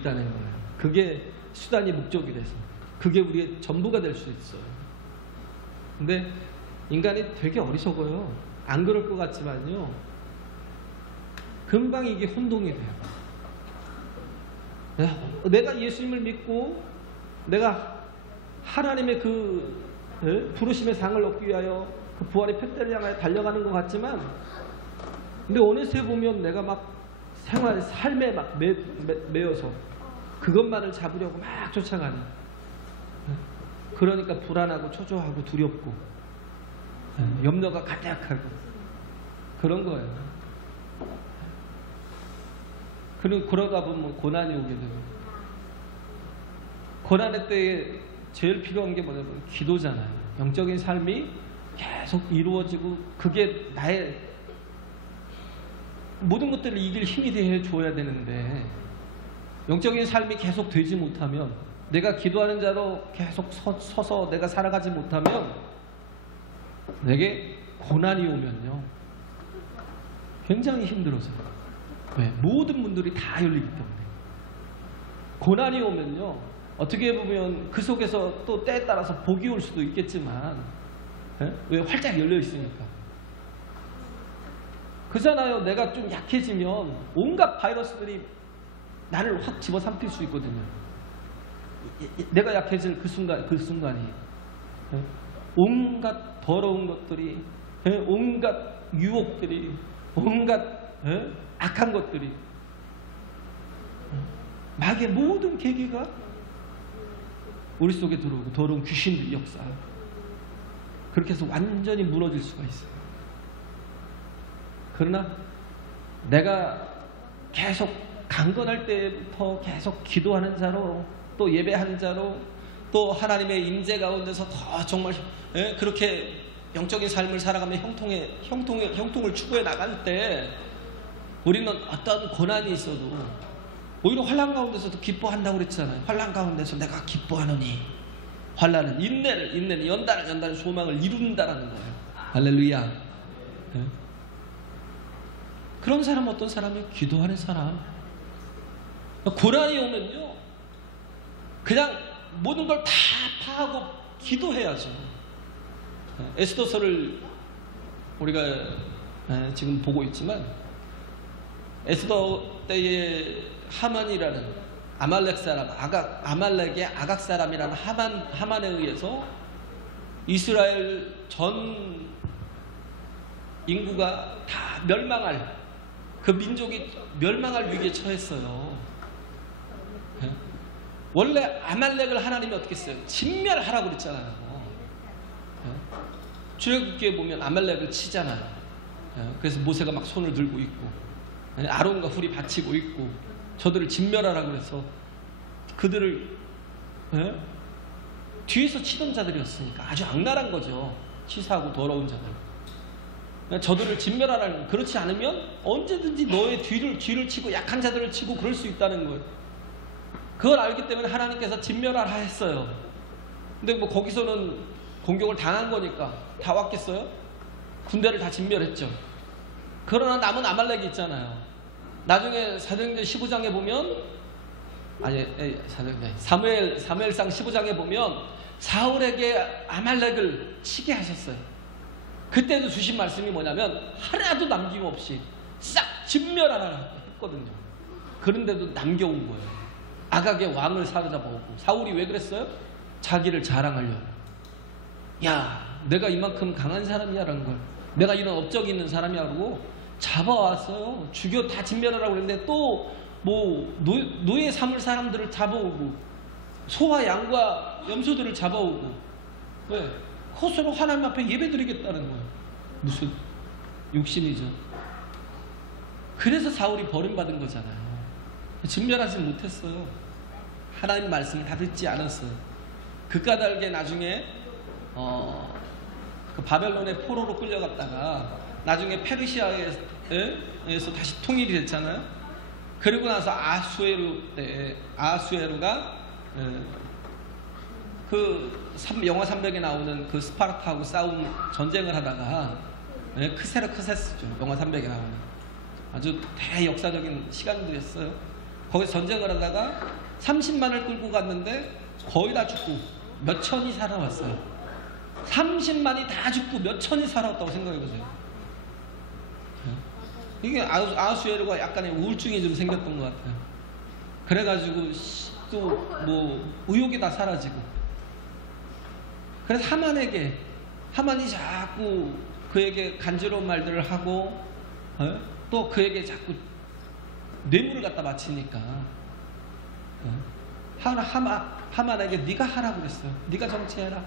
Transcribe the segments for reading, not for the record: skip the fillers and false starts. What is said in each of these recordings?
있다는 거예요. 그게 수단이 목적이 돼서 그게 우리의 전부가 될 수 있어요. 근데 인간이 되게 어리석어요. 안 그럴 것 같지만요, 금방 이게 혼동이 돼요. 내가 예수님을 믿고 내가 하나님의 그 부르심의 상을 얻기 위하여 그 부활의 표대를 향하여 달려가는 것 같지만, 근데 어느새 보면 내가 막 삶에 막 매여서 그것만을 잡으려고 막 쫓아가는, 그러니까 불안하고 초조하고 두렵고 염려가 가득하고 그런 거예요. 그러다 보면 고난이 오게 돼요. 고난의 때에 제일 필요한 게 뭐냐면 기도잖아요. 영적인 삶이 계속 이루어지고 그게 나의 모든 것들을 이길 힘이 되어줘야 되는데, 영적인 삶이 계속 되지 못하면, 내가 기도하는 자로 계속 서서 내가 살아가지 못하면, 내게 고난이 오면요 굉장히 힘들어져요. 왜? 모든 문들이 다 열리기 때문에. 고난이 오면요, 어떻게 보면 그 속에서 또 때에 따라서 복이 올 수도 있겠지만, 왜? 활짝 열려 있으니까. 그잖아요. 내가 좀 약해지면 온갖 바이러스들이 나를 확 집어삼킬 수 있거든요. 내가 약해질 그 순간이 온갖 더러운 것들이, 온갖 유혹들이, 온갖 악한 것들이, 마귀의 모든 계기가 우리 속에 들어오고 더러운 귀신들이 역사하고, 그렇게 해서 완전히 무너질 수가 있어요. 그러나 내가 계속 강건할 때부터 계속 기도하는 자로, 또 예배하는 자로, 또 하나님의 임재 가운데서 더 정말 그렇게 영적인 삶을 살아가며 형통을 추구해 나갈 때, 우리는 어떤 고난이 있어도 오히려 환난 가운데서도 기뻐한다고 그랬잖아요. 환난 가운데서 내가 기뻐하노니, 환난은 인내를 연단을 소망을 이룬다라는 거예요. 할렐루야. 그런 사람 어떤 사람이 기도하는 사람. 고난이 오면요 그냥 모든 걸 다 파하고 기도해야죠. 에스더서를 우리가 지금 보고 있지만, 에스더 때에 하만이라는 아말렉 사람, 아말렉의 아각 사람이라는 하만에 의해서 이스라엘 전 인구가 다 멸망할, 그 민족이 멸망할 위기에 처했어요. 원래 아말렉을 하나님이 어떻게 했어요? 진멸하라고 그랬잖아요. 출애굽기에 보면 아말렉을 치잖아요. 그래서 모세가 막 손을 들고 있고, 아론과 훌이 바치고 있고, 저들을 진멸하라고 그래서 그들을 뒤에서 치던 자들이었으니까 아주 악랄한 거죠. 치사하고 더러운 자들. 저들을 진멸하라는, 그렇지 않으면 언제든지 너의 뒤를 치고 약한 자들을 치고 그럴 수 있다는 거예요. 그걸 알기 때문에 하나님께서 진멸하라 했어요. 근데 뭐 거기서는 공격을 당한 거니까 다 왔겠어요? 군대를 다 진멸했죠. 그러나 남은 아말렉이 있잖아요. 나중에 사도행전 15장에 보면, 사무엘상 15장에 보면 사울에게 아말렉을 치게 하셨어요. 그때도 주신 말씀이 뭐냐면 하나도 남김없이 싹 진멸하라 했거든요. 그런데도 남겨온 거예요. 아각의 왕을 사로잡아오고. 사울이 왜 그랬어요? 자기를 자랑하려고. 야, 내가 이만큼 강한 사람이야라는 걸, 내가 이런 업적이 있는 사람이라고 잡아왔어요. 죽여 다 진멸하라고 그랬는데 또 뭐 노예 삼을 사람들을 잡아오고, 소와 양과 염소들을 잡아오고. 왜? 그것으로 하나님 앞에 예배드리겠다는 거예요. 무슨 욕심이죠. 그래서 사울이 버림받은 거잖아요. 진멸하지 못했어요. 하나님 말씀을 다 듣지 않았어요. 그 까닭에 나중에 그 바벨론의 포로로 끌려갔다가 나중에 페르시아에서 다시 통일이 됐잖아요. 그리고 나서 아수에루가 그 영화 300에 나오는 그 스파르타하고 전쟁을 하다가, 크세르크세스죠. 영화 300에 나오는 아주 대역사적인 시간들이었어요. 거기서 전쟁을 하다가 30만을 끌고 갔는데 거의 다 죽고 몇 천이 살아왔어요. 30만이 다 죽고 몇 천이 살아왔다고 생각해보세요. 이게 아하수에로가 약간의 우울증이 좀 생겼던 것 같아요. 그래가지고 또 뭐 의욕이 다 사라지고, 그래서 하만이 자꾸 그에게 간지러운 말들을 하고 또 그에게 자꾸 뇌물을 갖다 바치니까 하만에게 네가 하라고 그랬어요. 네가 정치해라.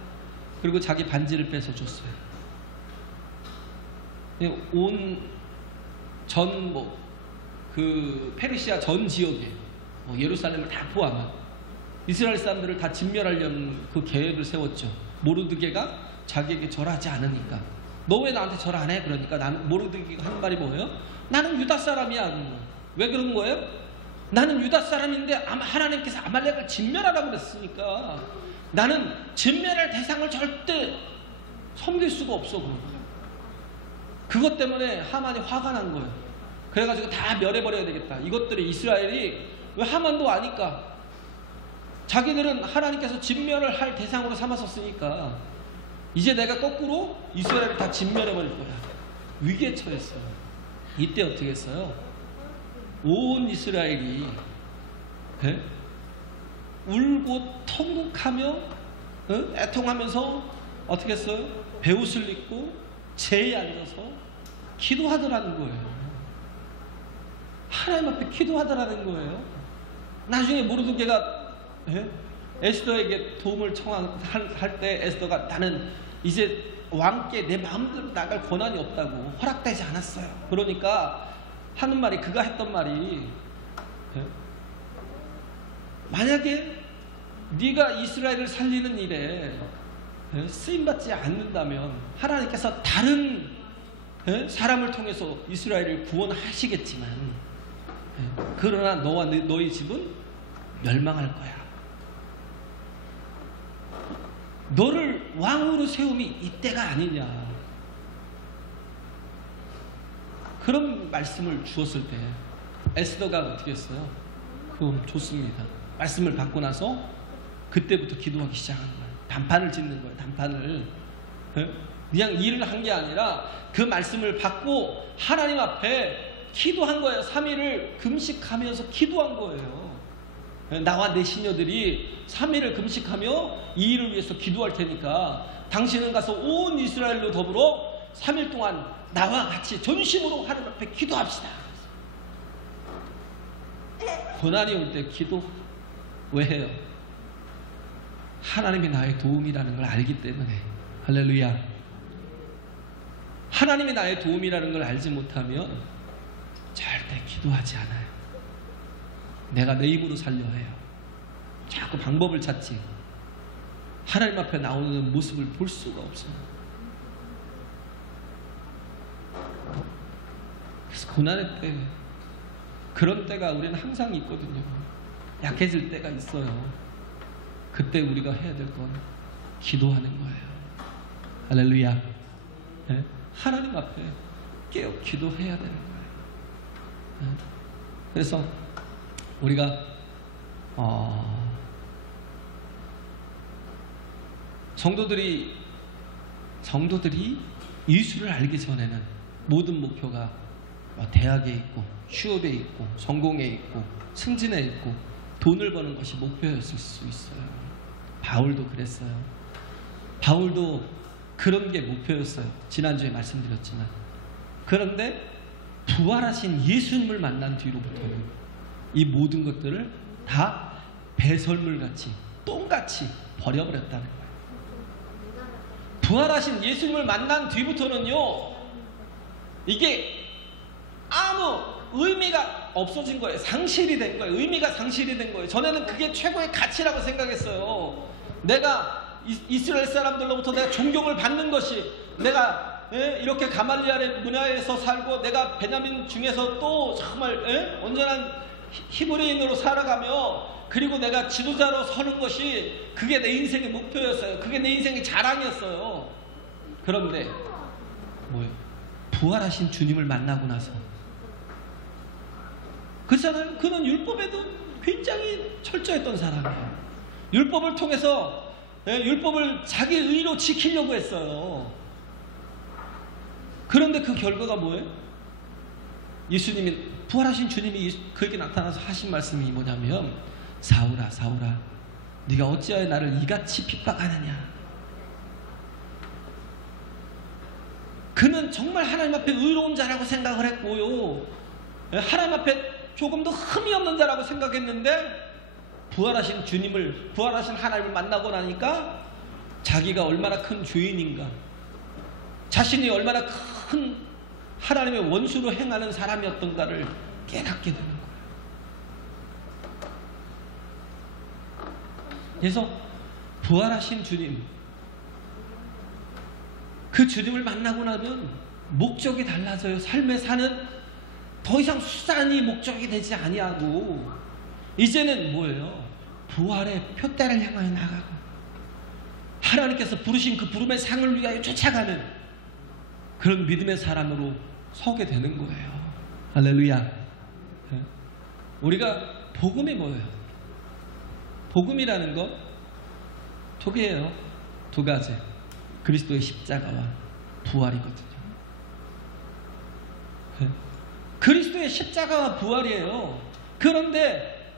그리고 자기 반지를 뺏어줬어요. 그 페르시아 전 지역에 예루살렘을 다 포함한 이스라엘 사람들을 다 진멸하려는 그 계획을 세웠죠. 모르드게가 자기에게 절하지 않으니까. 너 왜 나한테 절 안 해? 그러니까 모르드게가 한 말이 뭐예요? 나는 유다 사람이야. 왜 그런 거예요? 나는 유다 사람인데 하나님께서 아말렉을 진멸하라고 그랬으니까 나는 진멸할 대상을 절대 섬길 수가 없어. 그것 때문에 하만이 화가 난 거예요. 그래가지고 다 멸해버려야 되겠다. 이것들이 이스라엘이 왜 하만도 아니까 자기들은 하나님께서 진멸을 할 대상으로 삼았었으니까 이제 내가 거꾸로 이스라엘을 다 진멸해버릴 거야. 위기에 처했어요. 이때 어떻게 했어요? 온 이스라엘이 울고 통곡하며 애통하면서 어떻게 했어요? 베옷을 입고 제에 앉아서 기도하더라는 거예요. 하나님 앞에 기도하더라는 거예요. 나중에 모르드게가 에스더에게 도움을 청할 때 에스더가 나는 이제 왕께 내 마음대로 나갈 권한이 없다고, 허락되지 않았어요. 그러니까 하는 말이, 그가 했던 말이, 만약에 네가 이스라엘을 살리는 일에 쓰임받지 않는다면 하나님께서 다른 사람을 통해서 이스라엘을 구원하시겠지만 그러나 너와 너희 집은 멸망할 거야. 너를 왕으로 세움이 이때가 아니냐. 그런 말씀을 주었을 때 에스더가 어떻게 했어요? 그럼 좋습니다. 말씀을 받고 나서 그때부터 기도하기 시작한 거예요. 단판을 짓는 거예요. 단판을. 그냥 일을 한 게 아니라 그 말씀을 받고 하나님 앞에 기도한 거예요. 3일을 금식하면서 기도한 거예요. 나와 내 시녀들이 3일을 금식하며 이 일을 위해서 기도할 테니까 당신은 가서 온 이스라엘로 더불어 3일 동안 나와 같이 전심으로 하나님 앞에 기도합시다. 고난이 올 때 기도 왜 해요? 하나님이 나의 도움이라는 걸 알기 때문에. 할렐루야. 하나님이 나의 도움이라는 걸 알지 못하면 절대 기도하지 않아요. 내가 내 힘으로 살려 해요. 자꾸 방법을 찾지 하나님 앞에 나오는 모습을 볼 수가 없어요. 그래서 고난의 때, 그런 때가 우리는 항상 있거든요. 약해질 때가 있어요. 그때 우리가 해야 될 건 기도하는 거예요. 할렐루야. 네? 하나님 앞에 깨어 기도해야 되는 거예요. 네? 그래서 우리가 성도들이 예수를 알기 전에는 모든 목표가 대학에 있고 취업에 있고 성공에 있고 승진에 있고 돈을 버는 것이 목표였을 수 있어요. 바울도 그랬어요. 바울도 그런 게 목표였어요. 지난주에 말씀드렸지만. 그런데 부활하신 예수님을 만난 뒤로부터는 이 모든 것들을 다 배설물같이 똥같이 버려버렸다는 거예요. 부활하신 예수님을 만난 뒤부터는요, 이게 아무 의미가 없어진 거예요. 상실이 된 거예요. 의미가 상실이 된 거예요. 전에는 그게 최고의 가치라고 생각했어요. 내가 이스라엘 사람들로부터 내가 존경을 받는 것이, 내가 이렇게 가말리엘의 문화에서 살고 내가 베냐민 중에서 또 정말 온전한 히브리인으로 살아가며, 그리고 내가 지도자로 서는 것이 그게 내 인생의 목표였어요. 그게 내 인생의 자랑이었어요. 그런데 뭐예요? 부활하신 주님을 만나고 나서 그렇잖아요. 그는 율법에도 굉장히 철저했던 사람이에요. 율법을 통해서 율법을 자기 의로 지키려고 했어요. 그런데 그 결과가 뭐예요? 예수님이, 부활하신 주님이 그에게 나타나서 하신 말씀이 뭐냐면, 사울아 사울아 네가 어찌하여 나를 이같이 핍박하느냐. 그는 정말 하나님 앞에 의로운 자라고 생각을 했고요, 하나님 앞에 조금도 흠이 없는 자라고 생각했는데, 부활하신 주님을, 부활하신 하나님을 만나고 나니까 자기가 얼마나 큰 죄인인가, 자신이 얼마나 큰 하나님의 원수로 행하는 사람이었던가를 깨닫게 되는 거예요. 그래서 부활하신 주님, 그 주님을 만나고 나면 목적이 달라져요. 삶의 산은 더 이상 수단이 목적이 되지 아니하고 이제는 뭐예요? 부활의 표대를 향하여 나가고 하나님께서 부르신 그 부름의 상을 위하여 쫓아가는 그런 믿음의 사람으로 서게 되는 거예요. 할렐루야. 우리가 복음이 뭐예요? 복음이라는 거 두 개예요. 두 가지. 그리스도의 십자가와 부활이거든요. 그리스도의 십자가와 부활이에요. 그런데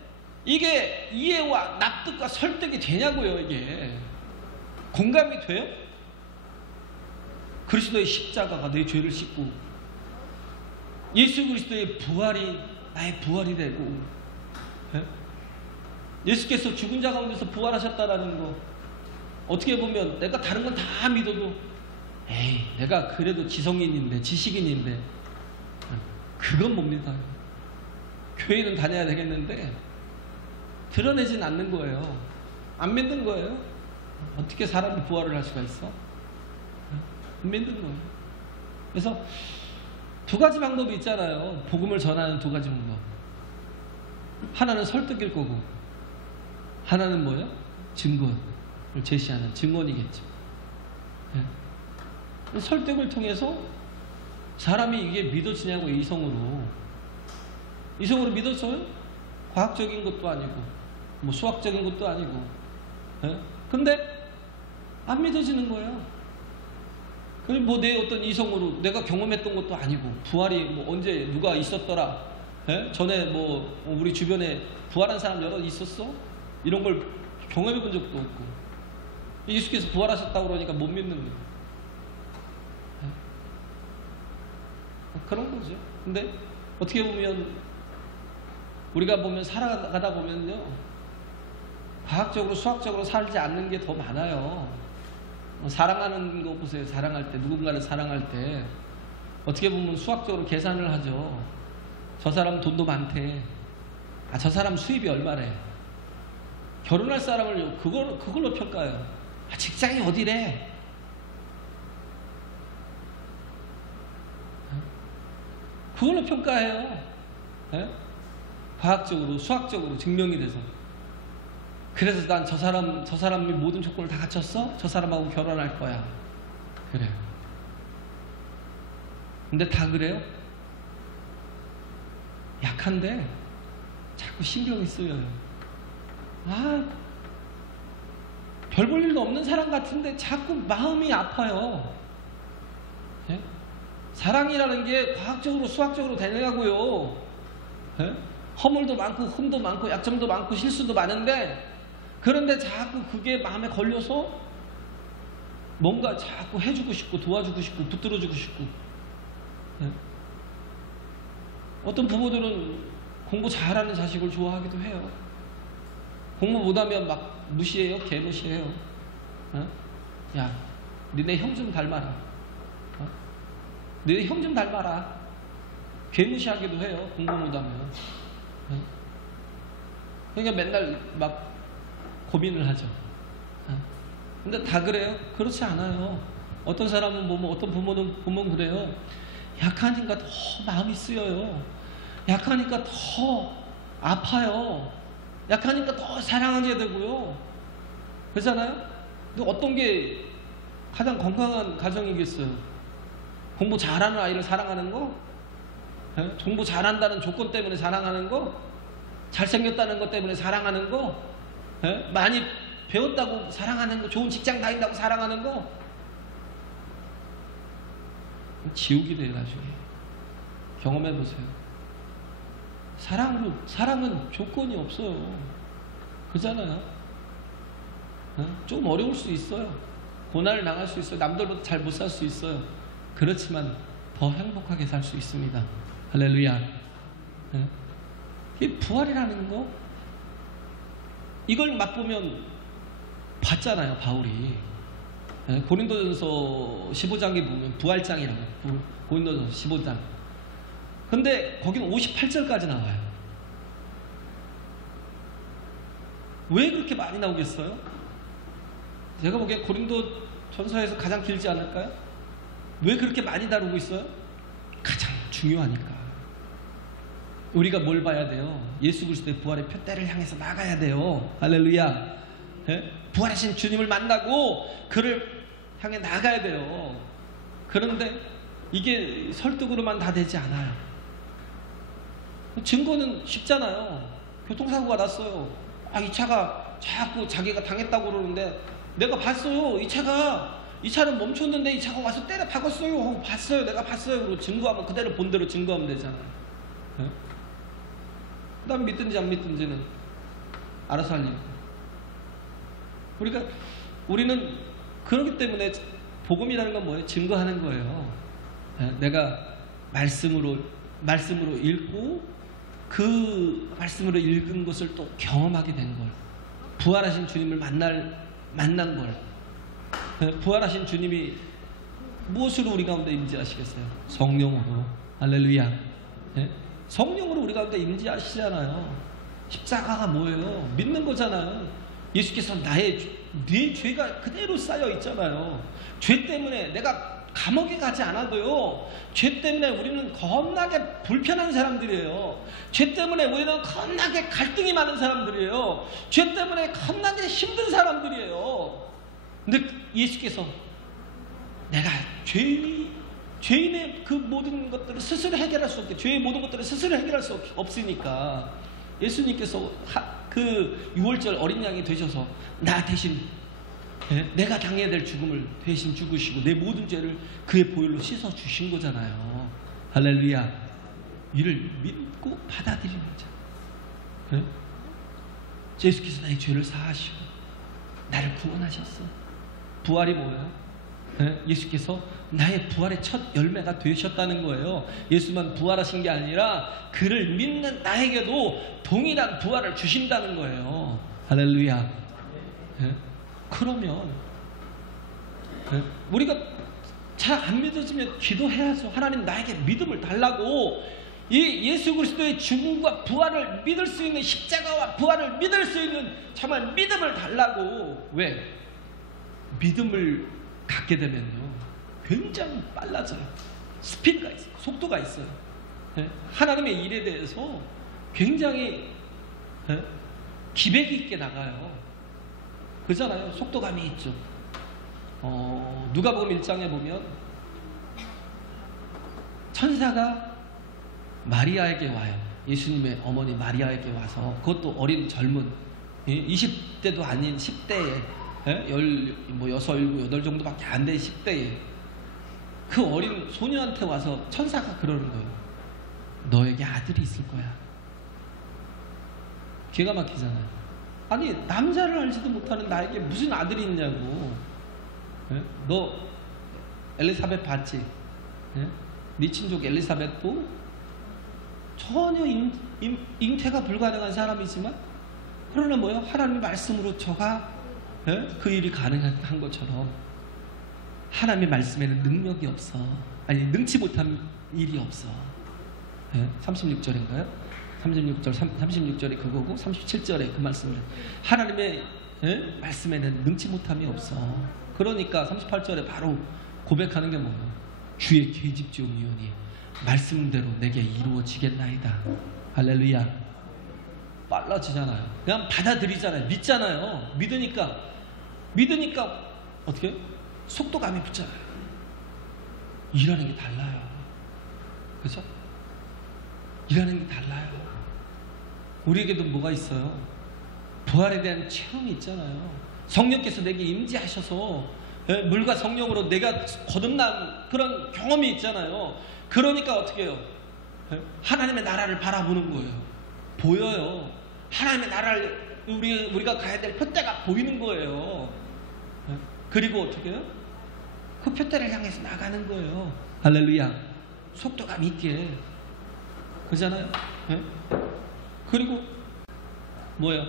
이게 이해와 납득과 설득이 되냐고요. 이게 공감이 돼요? 그리스도의 십자가가 내 죄를 씻고 예수 그리스도의 부활이 나의 부활이 되고, 예수께서 죽은 자 가운데서 부활하셨다라는 거, 어떻게 보면 내가 다른 건 다 믿어도 에이 내가 그래도 지성인인데 지식인인데 그건 못 믿어요. 교회는 다녀야 되겠는데 드러내진 않는 거예요. 안 믿는 거예요. 어떻게 사람이 부활을 할 수가 있어? 안 믿는 거예요. 그래서 두 가지 방법이 있잖아요. 복음을 전하는 두 가지 방법. 하나는 설득일 거고, 하나는 뭐예요? 증거를 제시하는 증언이겠죠. 설득을 통해서 사람이 이게 믿어지냐고. 이성으로 믿어져요? 과학적인 것도 아니고 뭐 수학적인 것도 아니고. 근데 안 믿어지는 거예요. 그리고 뭐 내 어떤 이성으로 내가 경험했던 것도 아니고, 부활이 뭐 언제 누가 있었더라, 전에 뭐 우리 주변에 부활한 사람 여러 있었어? 이런 걸 경험해 본 적도 없고, 예수께서 부활하셨다고 그러니까 못 믿는 거예요. 그런 거죠. 근데 어떻게 보면 우리가 살아가다 보면요, 과학적으로 수학적으로 살지 않는 게 더 많아요. 사랑하는 거 보세요. 사랑할 때, 누군가를 사랑할 때 어떻게 보면 수학적으로 계산을 하죠. 저 사람 돈도 많대. 저 사람 수입이 얼마래. 결혼할 사람을 그걸로 평가해요. 직장이 어디래? 그걸로 평가해요. 과학적으로, 수학적으로 증명이 돼서. 그래서 난 저 사람이 모든 조건을 다 갖췄어? 저 사람하고 결혼할 거야. 그래요. 근데 다 그래요? 약한데 자꾸 신경이 쓰여요. 별 볼 일도 없는 사람 같은데 자꾸 마음이 아파요. 사랑이라는 게 과학적으로 수학적으로 되냐고요. 허물도 많고 흠도 많고 약점도 많고 실수도 많은데, 그런데 자꾸 그게 마음에 걸려서 뭔가 자꾸 해주고 싶고 도와주고 싶고 붙들어주고 싶고. 어떤 부모들은 공부 잘하는 자식을 좋아하기도 해요. 공부 못하면 막 무시해요. 개무시해요. 야, 니네 형 좀 닮아라. 니네 형 좀 닮아라. 개무시하기도 해요. 공부 못하면. 그러니까 맨날 막 고민을 하죠. 근데 다 그래요? 그렇지 않아요. 어떤 사람은 보면, 어떤 부모는 보면 그래요. 약하니까 더 마음이 쓰여요. 약하니까 더 아파요. 약하니까 더 사랑하게 되고요. 그렇잖아요? 근데 어떤 게 가장 건강한 가정이겠어요? 공부 잘하는 아이를 사랑하는 거? 공부 잘한다는 조건 때문에 사랑하는 거, 잘생겼다는 것 때문에 사랑하는 거, 많이 배웠다고 사랑하는 거, 좋은 직장 다닌다고 사랑하는 거, 지옥이 돼요. 나중에 경험해 보세요. 사랑은 조건이 없어요. 그잖아요. 좀 어려울 수 있어요. 고난을 당할 수 있어요. 남들보다 잘 못 살 수 있어요. 그렇지만 더 행복하게 살 수 있습니다. 할렐루야. 이 부활이라는 거, 이걸 맛보면 봤잖아요. 바울이 고린도전서 15장에 보면 부활장이라고, 고린도전서 15장. 근데 거기는 58절까지 나와요. 왜 그렇게 많이 나오겠어요? 제가 보기엔 고린도전서에서 가장 길지 않을까요? 왜 그렇게 많이 다루고 있어요? 가장 중요하니까. 우리가 뭘 봐야 돼요? 예수 그리스도의 부활의 표대를 향해서 나가야 돼요. 할렐루야. 부활하신 주님을 만나고 그를 향해 나가야 돼요. 그런데 이게 설득으로만 다 되지 않아요. 증거는 쉽잖아요. 교통사고가 났어요. 이 차가 자꾸 자기가 당했다고 그러는데, 내가 봤어요. 이 차는 멈췄는데 이 차가 와서 때려 박았어요. 봤어요. 내가 봤어요. 그리고 증거하면 그대로 본 대로 증거하면 되잖아요. 그 다음 믿든지 안 믿든지는 알아서 할 일. 우리는 그렇기 때문에 복음이라는 건 뭐예요? 증거하는 거예요. 내가 말씀으로 읽고 그 말씀으로 읽은 것을 또 경험하게 된 걸, 부활하신 주님을 만난 걸. 부활하신 주님이 무엇으로 우리 가운데 임재하시겠어요? 성령으로. 할렐루야. 성령으로 우리 가운데 임재하시잖아요. 십자가가 뭐예요? 믿는 거잖아요. 예수께서 네 죄가 그대로 쌓여 있잖아요. 죄 때문에 내가 감옥에 가지 않아도요, 죄 때문에 우리는 겁나게 불편한 사람들이에요. 죄 때문에 우리는 겁나게 갈등이 많은 사람들이에요. 죄 때문에 겁나게 힘든 사람들이에요. 근데 예수께서 내가 죄인의 그 모든 것들을 스스로 해결할 수 없게, 죄의 모든 것들을 스스로 해결할 수 없으니까 예수님께서 그 6월절 어린 양이 되셔서 나 대신, 내가 당해야 될 죽음을 대신 죽으시고 내 모든 죄를 그의 보혈로 씻어 주신 거잖아요. 할렐루야. 이를 믿고 받아들이는 자. 예수께서 나의 죄를 사하시고 나를 구원하셨어. 부활이 뭐예요? 예수께서 나의 부활의 첫 열매가 되셨다는 거예요. 예수만 부활하신 게 아니라 그를 믿는 나에게도 동일한 부활을 주신다는 거예요. 할렐루야. 그러면 우리가 잘 안 믿어지면 기도해야죠. 하나님, 나에게 믿음을 달라고. 이 예수 그리스도의 죽음과 부활을 믿을 수 있는, 십자가와 부활을 믿을 수 있는 정말 믿음을 달라고. 왜? 믿음을 갖게 되면요, 굉장히 빨라져요. 스피드가 있어요. 속도가 있어요. 하나님의 일에 대해서 굉장히 기백이 있게 나가요. 그잖아요. 속도감이 있죠. 누가복음 1장에 보면 천사가 마리아에게 와요. 예수님의 어머니 마리아에게 와서, 그것도 어린 젊은 20대도 아닌 10대에 6, 7, 8 정도밖에 안 된 10대에 그 어린 소녀한테 와서 천사가 그러는 거예요. 너에게 아들이 있을 거야. 기가 막히잖아요. 아니, 남자를 알지도 못하는 나에게 무슨 아들이 있냐고. 너 엘리사벳 봤지? 네 친족 엘리사벳도 전혀 잉태가 불가능한 사람이지만, 그러나 뭐요? 하나님의 말씀으로 저가 그 일이 가능한 것처럼 하나님의 말씀에는 능력이 없어. 아니, 능치 못한 일이 없어. 36절인가요? 36절이 그거고 37절에 그 말씀을, 하나님의 말씀에는 능치 못함이 없어. 그러니까 38절에 바로 고백하는 게 뭐예요? 주의 계집종이오니 말씀대로 내게 이루어지겠나이다. 할렐루야. 빨라지잖아요. 그냥 받아들이잖아요. 믿잖아요. 믿으니까 어떻게? 속도감이 붙잖아요. 일하는 게 달라요. 그죠? 일하는 게 달라요. 우리에게도 뭐가 있어요? 부활에 대한 체험이 있잖아요. 성령께서 내게 임재하셔서 물과 성령으로 내가 거듭난 그런 경험이 있잖아요. 그러니까 어떻게 해요? 하나님의 나라를 바라보는 거예요. 보여요. 하나님의 나라를 우리가 가야 될 표대가 보이는 거예요. 그리고 어떻게 해요? 그 표대를 향해서 나가는 거예요. 할렐루야. 속도감 있게. 그잖아요. 그리고 뭐예요?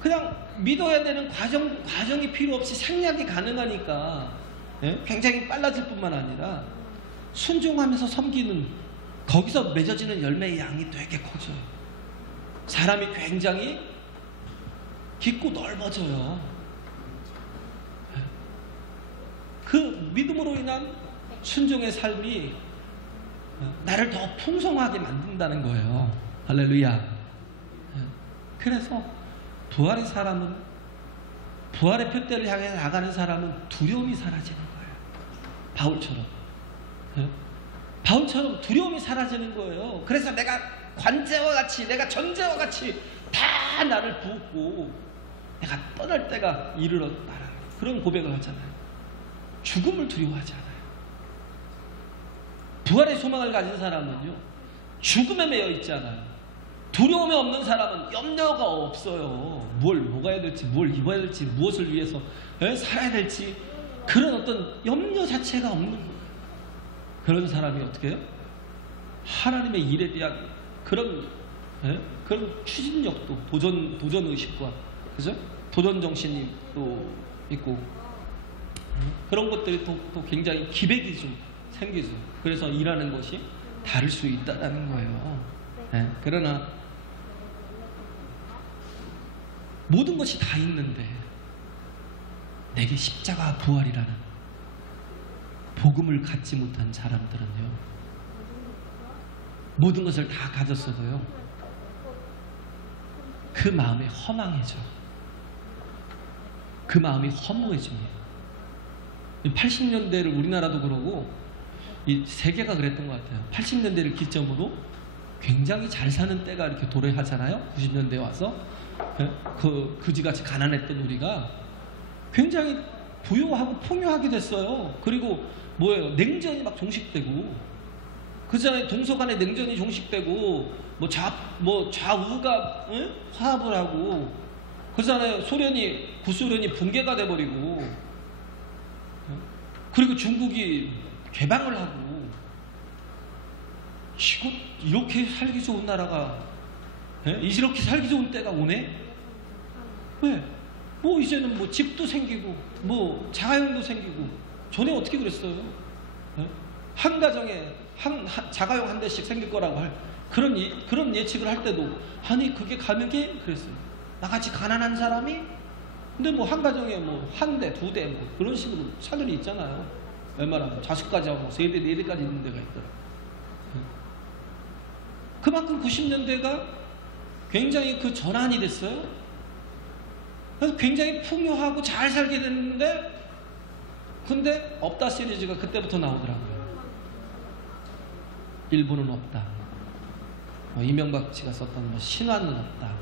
그냥 믿어야 되는 과정이 필요 없이 생략이 가능하니까 굉장히 빨라질 뿐만 아니라 순종하면서 섬기는 거기서 맺어지는 열매의 양이 되게 커져요. 사람이 굉장히 깊고 넓어져요. 그 믿음으로 인한 순종의 삶이 나를 더 풍성하게 만든다는 거예요. 할렐루야. 그래서 부활의 사람은, 부활의 표대를 향해 나가는 사람은 두려움이 사라지는 거예요. 바울처럼. 바울처럼 두려움이 사라지는 거예요. 그래서 내가 관제와 같이, 내가 전제와 같이 다 나를 부었고 내가 떠날 때가 이르렀다라는 그런 고백을 하잖아요. 죽음을 두려워하지 않아요. 부활의 소망을 가진 사람은요, 죽음에 매여 있지 않아요. 두려움이 없는 사람은 염려가 없어요. 뭘 먹어야 될지, 뭘 입어야 될지, 무엇을 위해서 살아야 될지, 그런 어떤 염려 자체가 없는 거예요. 그런 사람이 어떻게 해요? 하나님의 일에 대한 그런 추진력도, 도전 의식과, 그죠? 도전 정신이 또 있고, 그런 것들이 또 굉장히 기백이 좀 생기죠. 그래서 일하는 것이 다를 수 있다는 거예요. 그러나 모든 것이 다 있는데 내게 십자가 부활이라는 복음을 갖지 못한 사람들은요, 모든 것을 다 가졌어도요, 그 마음이 허망해져. 그 마음이 허무해집니다. 80년대를 우리나라도 그러고 이 세계가 그랬던 것 같아요. 80년대를 기점으로 굉장히 잘 사는 때가 이렇게 도래하잖아요. 90년대에 와서 그지같이 가난했던 우리가 굉장히 부유하고 풍요하게 됐어요. 그리고 뭐예요? 냉전이 막 종식되고, 그전에 동서간에 냉전이 종식되고, 좌우가 화합을 하고, 그전에 구소련이 붕괴가 돼버리고, 그리고 중국이 개방을 하고, 이렇게 살기 좋은 나라가, 이렇게 살기 좋은 때가 오네? 왜? 이제는 집도 생기고, 자가용도 생기고, 전에 어떻게 그랬어요? 한 가정에 자가용 한 대씩 생길 거라고 그런 예측을 할 때도, 아니, 그게 가능해? 그랬어요. 나같이 가난한 사람이? 근데 한 가정에 한 대, 두 대, 그런 식으로 차들이 있잖아요. 웬만하면 자식까지 하고 세 대, 네 대까지 있는 데가 있더라고요. 그만큼 90년대가 굉장히 그 전환이 됐어요. 그래서 굉장히 풍요하고 잘 살게 됐는데, 근데 없다 시리즈가 그때부터 나오더라고요. 일본은 없다. 이명박 씨가 썼던 신화는 없다.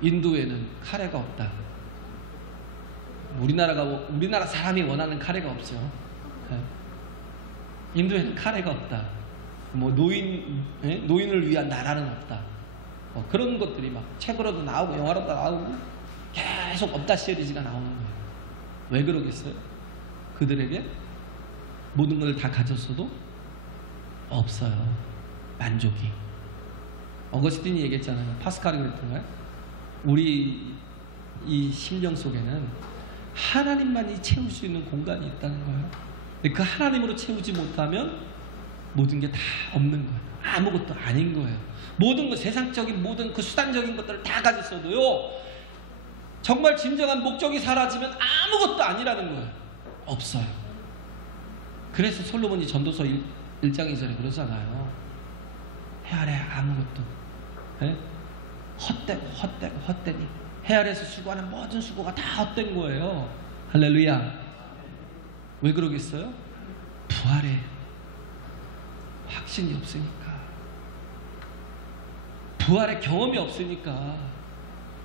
인도에는 카레가 없다. 우리나라 사람이 원하는 카레가 없죠. 인도에는 카레가 없다. 노인을 위한 나라는 없다. 그런 것들이 막 책으로도 나오고 영화로도 나오고 계속 없다 시리즈가 나오는 거예요. 왜 그러겠어요? 그들에게 모든 걸 다 가졌어도 없어요. 만족이. 어거스틴이 얘기했잖아요. 파스칼이 그랬던가요? 우리 이 심령 속에는 하나님만이 채울 수 있는 공간이 있다는 거예요. 근데 그 하나님으로 채우지 못하면 모든 게 다 없는 거예요. 아무것도 아닌 거예요. 모든 것, 세상적인 모든 그 수단적인 것들을 다 가졌어도요, 정말 진정한 목적이 사라지면 아무것도 아니라는 거예요. 없어요. 그래서 솔로몬이 전도서 1장 2절에 그러잖아요. 해 아래 아무것도 헛되고 헛되니 해 아래에서 수고하는 모든 수고가 다 헛된 거예요. 할렐루야. 왜 그러겠어요? 부활에 확신이 없으니까. 부활의 경험이 없으니까.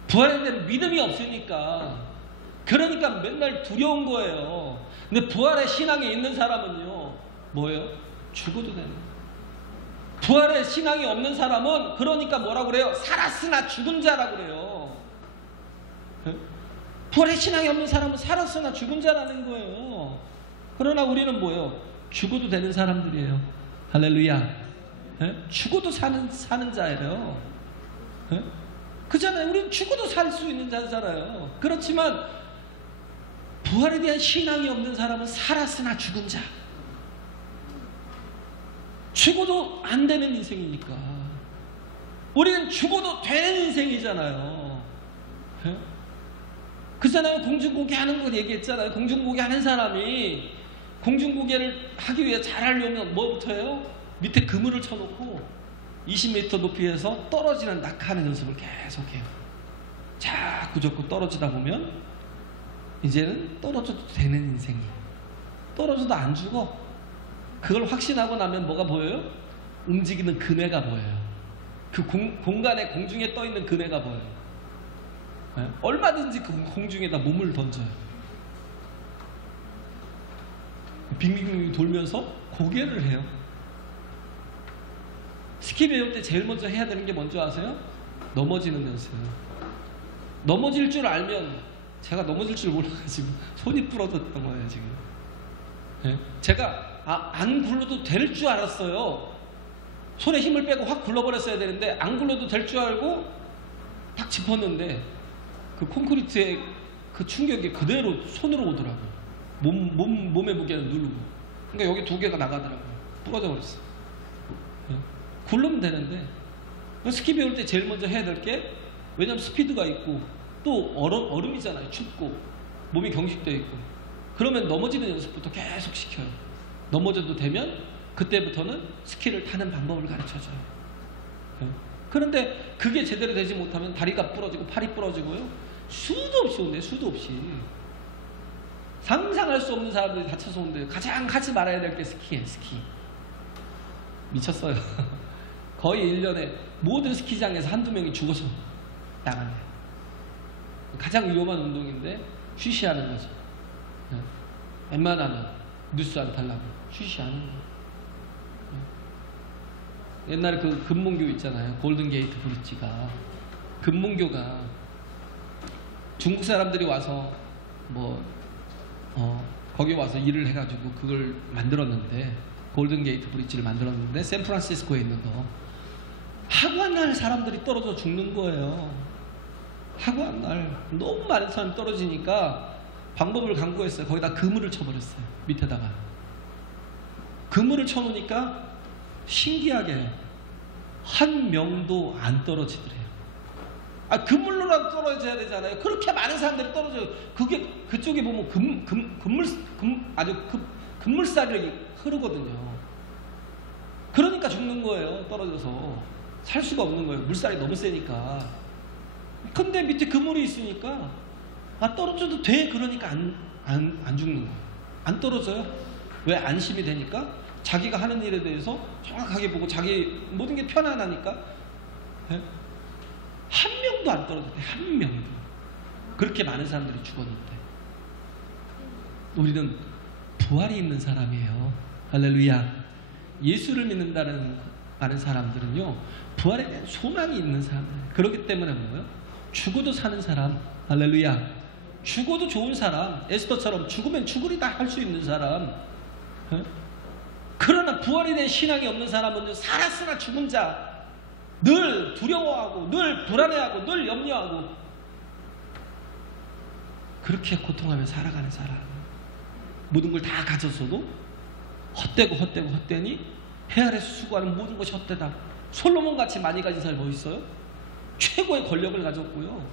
부활에 대한 믿음이 없으니까. 그러니까 맨날 두려운 거예요. 근데 부활의 신앙이 있는 사람은요, 뭐예요? 죽어도 되는 거예요. 부활의 신앙이 없는 사람은 그러니까 뭐라고 그래요? 살았으나 죽은 자라고 그래요. 부활의 신앙이 없는 사람은 살았으나 죽은 자라는 거예요. 그러나 우리는 뭐예요? 죽어도 되는 사람들이에요. 할렐루야. 죽어도 사는 자예요. 그잖아요. 우리는 죽어도 살 수 있는 자잖아요. 그렇지만 부활에 대한 신앙이 없는 사람은 살았으나 죽은 자. 죽어도 안 되는 인생이니까. 우리는 죽어도 되는 인생이잖아요. 그잖아요. 공중고개 하는 거 얘기했잖아요. 공중고개 하는 사람이 공중고개를 하기 위해 잘하려면 뭐부터 해요? 밑에 그물을 쳐놓고 20m 높이에서 떨어지는 낙하하는 연습을 계속해요. 자꾸 떨어지다 보면 이제는 떨어져도 되는 인생이에요. 떨어져도 안 죽어. 그걸 확신하고 나면 뭐가 보여요? 움직이는 그네가 보여요. 그 공간에 공중에 떠있는 그네가 보여요. 얼마든지 그 공중에다 몸을 던져요. 빙빙빙 돌면서 고개를 해요. 스키 배울 때 제일 먼저 해야 되는 게 뭔지 아세요? 넘어지는 연습이에요. 넘어질 줄 알면, 제가 넘어질 줄 몰라가지고 손이 부러졌던 거예요 지금. 제가 안 굴러도 될 줄 알았어요. 손에 힘을 빼고 확 굴러버렸어야 되는데 안 굴러도 될 줄 알고 딱 짚었는데 그 콘크리트의 그 충격이 그대로 손으로 오더라고요. 몸의 무게는 누르고. 그러니까 여기 두 개가 나가더라고요. 부러져 버렸어요. 굴르면 되는데, 스키 배울 때 제일 먼저 해야 될 게, 왜냐면 스피드가 있고 또 얼음이잖아요. 춥고 몸이 경직되어 있고. 그러면 넘어지는 연습부터 계속 시켜요. 넘어져도 되면 그때부터는 스키를 타는 방법을 가르쳐줘요. 그런데 그게 제대로 되지 못하면 다리가 부러지고 팔이 부러지고요. 수도 없이 온대요. 수도 없이. 상상할 수 없는 사람들이 다쳐서 온대요. 가장 하지 말아야 될 게 스키예요. 스키. 미쳤어요. 거의 1년에 모든 스키장에서 한두 명이 죽어서 나가네요. 가장 위험한 운동인데 쉬쉬하는 거죠. 웬만하면 뉴스 안 타려고 쉬쉬하는 거예요. 옛날에 그 금문교 있잖아요. 골든게이트 브릿지가. 금문교가 중국 사람들이 와서 거기 와서 일을 해가지고 그걸 만들었는데, 골든게이트 브릿지를 만들었는데, 샌프란시스코에 있는 거. 하고 한 날 사람들이 떨어져 죽는 거예요. 하고 한 날 너무 많은 사람이 떨어지니까 방법을 강구했어요. 거기다 그물을 쳐버렸어요. 밑에다가 그물을 쳐놓으니까 신기하게 한 명도 안 떨어지더래요. 그물로라도 떨어져야 되잖아요. 그렇게 많은 사람들이 떨어져요. 그쪽에 보면 금물살이 흐르거든요. 그러니까 죽는 거예요. 떨어져서 살 수가 없는 거예요. 물살이 너무 세니까. 근데 밑에 그물이 있으니까 떨어져도 돼. 그러니까 안 죽는 거예요. 안 떨어져요. 왜? 안심이 되니까. 자기가 하는 일에 대해서 정확하게 보고 자기 모든 게 편안하니까. 한 명도 안 떨어져요. 한 명도. 그렇게 많은 사람들이 죽었는데 우리는 부활이 있는 사람이에요. 할렐루야. 예수를 믿는다는 많은 사람들은요, 부활에 대한 소망이 있는 사람들. 그렇기 때문에 뭐예요? 죽어도 사는 사람. 할렐루야. 죽어도 좋은 사람. 에스더처럼 죽으면 죽으리다 할 수 있는 사람. 그러나 부활에 대한 신앙이 없는 사람은요, 살았으나 죽은 자. 늘 두려워하고 늘 불안해하고 늘 염려하고 그렇게 고통하며 살아가는 사람. 모든 걸 다 가졌어도 헛되니 해 아래서 수고하는 모든 것이 헛되다. 솔로몬같이 많이 가진 사람이 뭐 있어요? 최고의 권력을 가졌고요,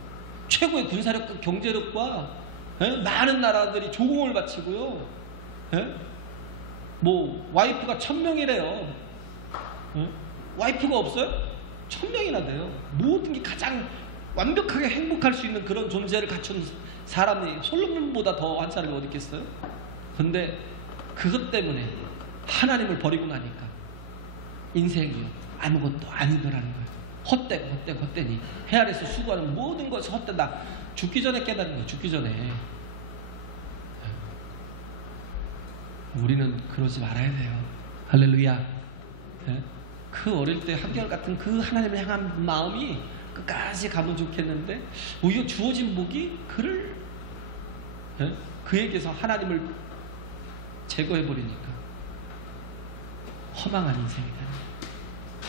최고의 군사력과 경제력과 많은 나라들이 조공을 바치고요, 와이프가 1000명이래요. 와이프가 없어요? 1000명이나 돼요. 모든 게 가장 완벽하게 행복할 수 있는 그런 존재를 갖춘 사람이 솔로몬보다 더한 사람이 어디 있겠어요? 근데 그것 때문에 하나님을 버리고 나니까 인생이요 아무것도 아니더라는 거예요. 헛되니 해 아래서 수고하는 모든 것이 헛되다. 죽기 전에 깨닫는 거예요. 죽기 전에. 우리는 그러지 말아야 돼요. 할렐루야. 그 어릴 때 한결같은 그 하나님을 향한 마음이 끝까지 가면 좋겠는데 오히려 주어진 복이 그에게서 하나님을 제거해버리니까 허망한 인생이다.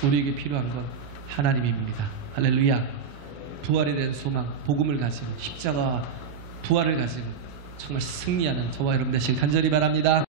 우리에게 필요한 건 하나님입니다. 할렐루야. 부활에 대한 소망, 복음을 가지고 십자가와 부활을 가지고 정말 승리하는 저와 여러분 되시길 간절히 바랍니다.